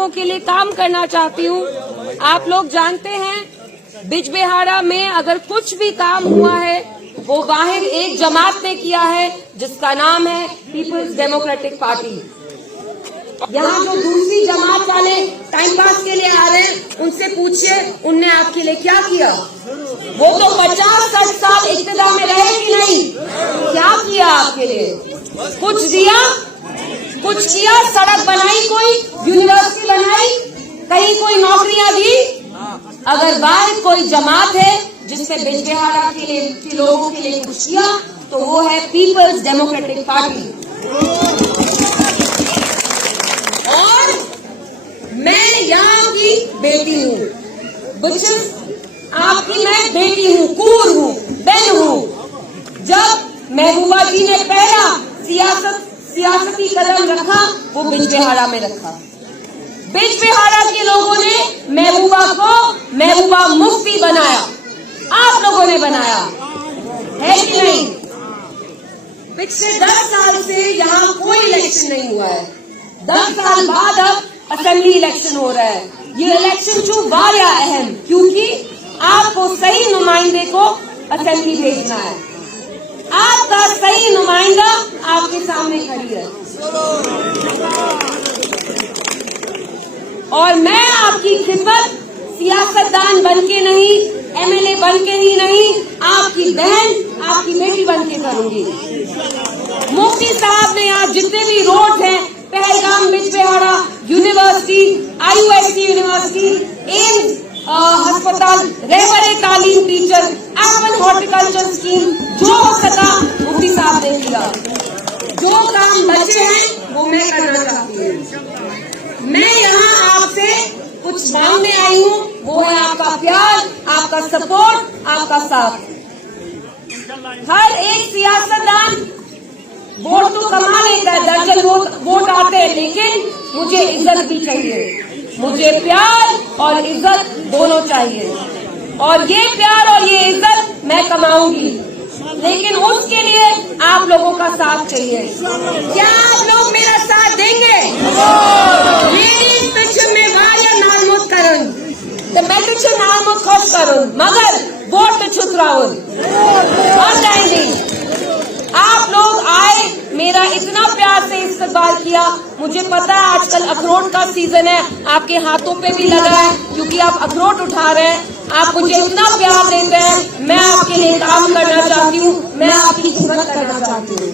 लोगों के लिए काम करना चाहती हूँ। आप लोग जानते हैं बिजबेहाड़ा में अगर कुछ भी काम हुआ है वो वाहिद एक जमात ने किया है जिसका नाम है पीपल्स डेमोक्रेटिक पार्टी। यहाँ जो दूसरी जमात वाले टाइम पास के लिए आ रहे हैं उनसे पूछिए उनने आपके लिए क्या किया। वो तो 50-60 साल इक्तिदार में रहे कि नहीं, क्या किया आपके लिए? कुछ दिया, कुछ किया? सड़क बनाई, कोई यूनिवर्सिटी बनाई, कहीं कोई नौकरियां दी? अगर वाहिद कोई जमात है जिसने बिजबेहाड़ा के लोगों के लिए कुछ किया तो वो है पीपल्स डेमोक्रेटिक पार्टी। और मैं यहाँ की बेटी हूँ, आपकी मैं बेटी हूँ, कूर हूँ, बहन हूँ। जब महबूबा जी ने पहला सियासती कदम रखा वो बिजबेहाड़ा में रखा। बिजबेहाड़ा के लोगों ने महबूबा को महबूबा मुफ्ती बनाया, आप लोगों ने बनाया है कि नहीं? पिछले 10 साल से यहाँ कोई इलेक्शन नहीं हुआ है। 10 साल बाद अब असेंबली इलेक्शन हो रहा है। ये इलेक्शन जो वाया अहम, क्योंकि आपको सही नुमाइंदे को असेंबली भेजना है। आपका सही नुमाइंदा आपके सामने खड़ी है और मैं आपकी खिदमत सियासतदान बनके नहीं, एमएलए बनके ही नहीं, आपकी बहन, आपकी बेटी बनके करूंगी। मुफ्ती साहब ने आज जितने भी रोड हैं, Pahalgam, Bijbehara, university, IUSC university, AIIMS अस्पताल, रहबरे तालीम टीचर, एप्पल हॉर्टिकल्चर स्कीम, जो हो सका मुफ्ती साहब ने किया। जो काम बचे हैं वो मैं करना चाहती हूँ। मैं यहाँ आपसे कुछ मांगने आई हूँ, वो है आपका प्यार, आपका सपोर्ट, आपका साथ। हर एक सियासतदान वोट तो कमा लेता है, दर्जन वोट आते हैं, लेकिन मुझे इज्जत भी चाहिए। मुझे प्यार और इज्जत दोनों चाहिए और ये प्यार और ये इज्जत मैं कमाऊंगी, लेकिन उसके लिए आप लोगों का साथ चाहिए। क्या आप लोग मेरा साथ देंगे? मैं तुझे नाम खुश करूँ मगर वोट छुतराउन और जाएंगे। आप लोग आए, मेरा इतना प्यार से इस्तकबाल किया। मुझे पता है आजकल अखरोट का सीजन है, आपके हाथों पे भी लगा है क्योंकि आप अखरोट उठा रहे हैं। आप मुझे इतना प्यार देते हैं, मैं आपके लिए काम करना चाहती हूँ, मैं आपकी खिदमत करना चाहती हूँ।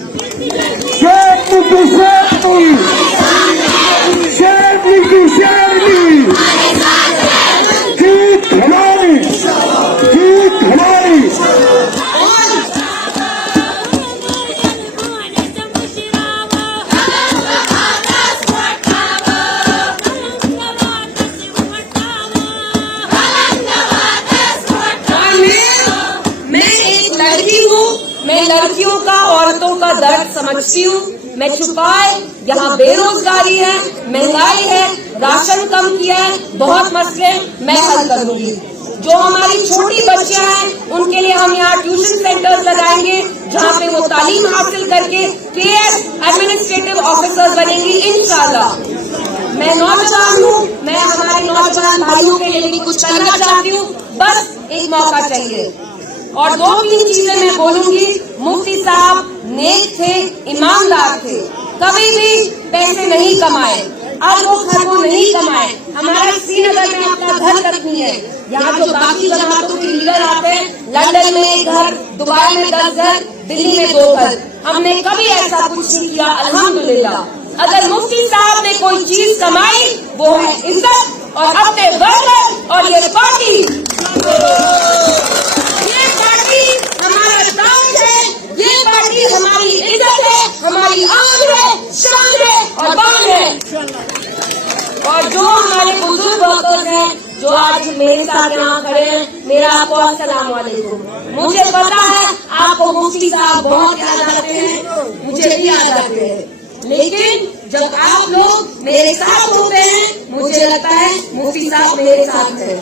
मैं लड़कियों का, औरतों का दर्द समझती हूँ। मैं छुपाए, यहाँ बेरोजगारी है, महंगाई है, राशन कम किया है, बहुत मसले मैं हल करूंगी। जो हमारी छोटी बच्चियां हैं उनके लिए हम यहाँ ट्यूशन सेंटर्स लगाएंगे जहाँ पे वो तालीम हासिल करके KS एडमिनिस्ट्रेटिव ऑफिसर्स बनेंगी इंशाल्लाह। मैं नौजवान हूँ, मैं हमारे नौजवान भाइयों के लिए भी कुछ करना चाहती हूँ, बस एक मौका चाहिए। और 2-3 चीजें मैं बोलूंगी। मुफ्ती साहब नेक थे, ईमानदार थे, कभी भी पैसे नहीं कमाए, अरबों-खरबों नहीं कमाए। हमारा श्रीनगर में अपना घर तक नहीं है। यहाँ जो बाकी जमातों के लीडर आते हैं, लंदन में 1 घर, दुबई में 10 घर, दिल्ली में 2 घर, हमने कभी ऐसा कुछ नहीं किया अल्हम्दुलिल्लाह। अगर मुफ्ती साहब ने कोई चीज कमाई वो है इज्जत और अपने वर्कर और ये पार्टी हमारा ताज है, ये पार्टी हमारी इज्जत है, हमारी आन है, शान है और बान है। और जो हमारे बुजुर्ग वर्कर्स हैं जो आज मेरे साथ यहाँ खड़े हैं, मेरा आपको अस्सलाम वालेकुम। मुझे पता है आपको मुफ्ती साहब बहुत याद आते हैं, मुझे भी याद आते हैं, लेकिन जब आप लोग मेरे साथ होते हैं मुझे लगता है मुफ्ती साहब मेरे साथ है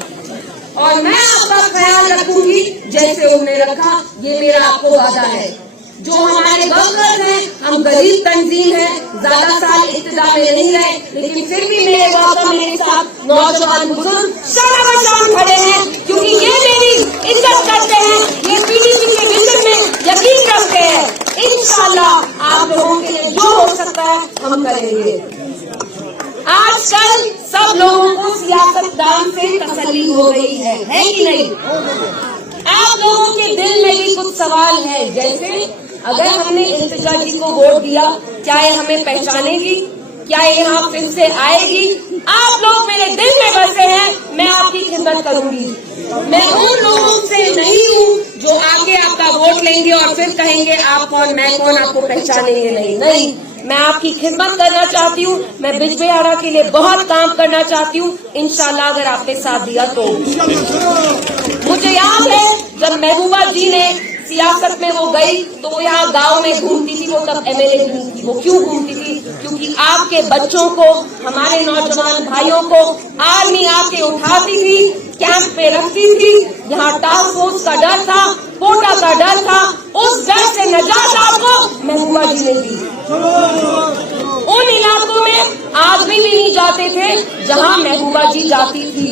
और मैं आपका ख्याल रखूंगी जैसे उन्होंने रखा। ये मेरा आपको वादा है। जो हमारे वर्कर्स हैं, हम गरीब तंजीम है, ज्यादा साल इब्तिदा में नहीं रहे, लेकिन फिर भी मेरे वाक़ा मेरे साथ नौजवान बुजुर्ग शाम खड़े हैं, क्योंकि ये मेरी इज्जत करते हैं, ये पीडीपी के विजन में यकीन रखते हैं। इंशाअल्लाह आप लोगों के लिए जो हो सकता है हम करेंगे। आजकल सब लोगों को सियासतदान से तसल्ली हो गई है कि नहीं? आप लोगों के दिल में भी कुछ सवाल है, जैसे अगर हमने इल्तिजा जी को वोट दिया, क्या ये हमें पहचानेगी, क्या ये यहाँ फिर से आएगी? आप लोग मेरे दिल में बसे हैं, मैं आपकी खिदमत करूंगी। मैं उन लोगों से नहीं हूँ जो आके आपका वोट लेंगे और फिर कहेंगे आप कौन मैं कौन, आपको पहचानेंगे नहीं। मैं आपकी खिदमत करना चाहती हूँ, मैं बिजबेहारा के लिए बहुत काम करना चाहती हूँ, इंशाल्लाह अगर आपने साथ दिया तो। मुझे याद है जब महबूबा जी ने सियासत में वो गई तो वो यहाँ गांव में घूमती थी, वो तब एमएलए नहीं थी। वो क्यों घूमती थी? क्योंकि आपके बच्चों को, हमारे नौजवान भाइयों को आर्मी आके उठाती थी, कैंप पे रखती थी। यहाँ टास्क फोर्स का डर था, कोटा का डर था, उस डर से नजात आपको महबूबा जी ने दी। उन इलाकों में आदमी भी नहीं जाते थे जहाँ महबूबा जी जाती थी।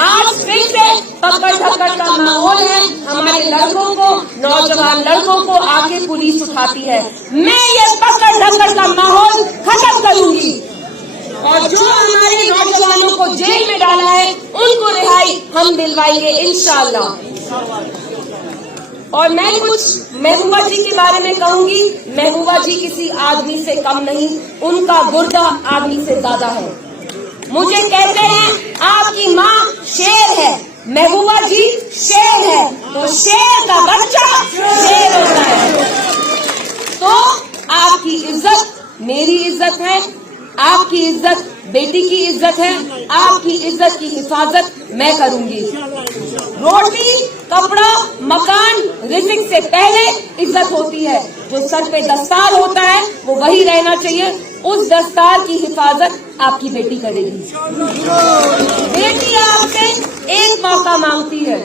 आज फिर से पकड़ धक्कड़ का माहौल है, हमारे लड़कों को, नौजवान लड़कों को आके पुलिस उठाती है। मैं ये पकड़ धक्कड़ का माहौल खत्म करूंगी और जो हमारे नौजवानों को जेल में डाला है उनको रिहाई हम दिलवाएंगे इंशाअल्लाह। और मैं कुछ महबूबा जी के बारे में कहूंगी। महबूबा जी किसी आदमी से कम नहीं, उनका गुर्दा आदमी से ज्यादा है। मुझे कहते हैं आपकी माँ शेर है, महबूबा जी शेर है, तो शेर का बच्चा शेर होता है। तो आपकी इज्जत मेरी इज्जत है, आपकी इज्जत बेटी की इज्जत है, आपकी इज्जत की हिफाजत मैं करूंगी। रोटी, कपड़ा, मकान, रिज़्क़ से पहले इज्जत होती है। जो सर पे दस्तार होता है वो वही रहना चाहिए, उस दस्तार की हिफाजत आपकी बेटी करेगी। बेटी आपसे एक मौका मांगती है,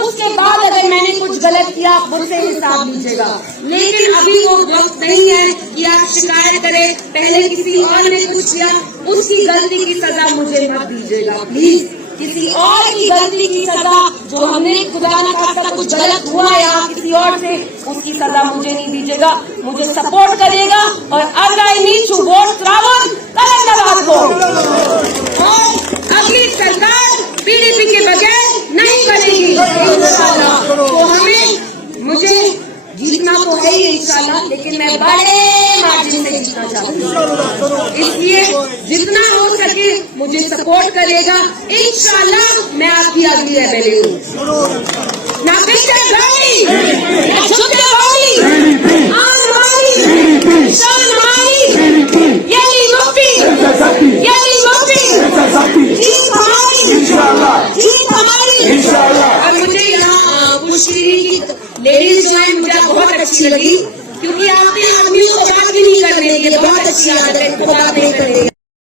उसके बाद अगर मैंने कुछ गलत किया आप मुझसे हिसाब लीजिएगा, लेकिन अभी वो वक्त नहीं है कि आप शिकायत करें। पहले किसी और ने कुछ किया, उसकी गलती की सजा मुझे मत दीजिएगा प्लीज। किसी और की गलती की सजा, जो हमने खुदा न खास्ता कुछ गलत हुआ या किसी और से, उसकी सजा मुझे नहीं दीजिएगा। मुझे सपोर्ट करिएगा और अगर I need to vote travel करेंगे को। और अगली सरकार पीडीपी के बगैर नहीं बनेगी इंशाल्लाह। तो हमें मुझे जीतना तो है ही इंशाल्लाह, लेकिन मैं बड़े मार्जिन से जीतना चाहती हूँ। इसलिए जितना हो सके मुझे सपोर्ट करेगा इंशाल्लाह। मैं आपकी अगली एमएलए हूँ। ना पीछे गई, ना छुपे गई, आन हमारी, शान हमारी, यही मुफ्ती, यही मुफ्ती, जीत हमारी, जीत हमारी। और मुझे यहाँ पुष्टिगिरी की लेडीज जो है मुझे बहुत अच्छी लगी, क्योंकि आपने आदमियों को बात भी नहीं करने दी, बहुत अच्छी आदत है।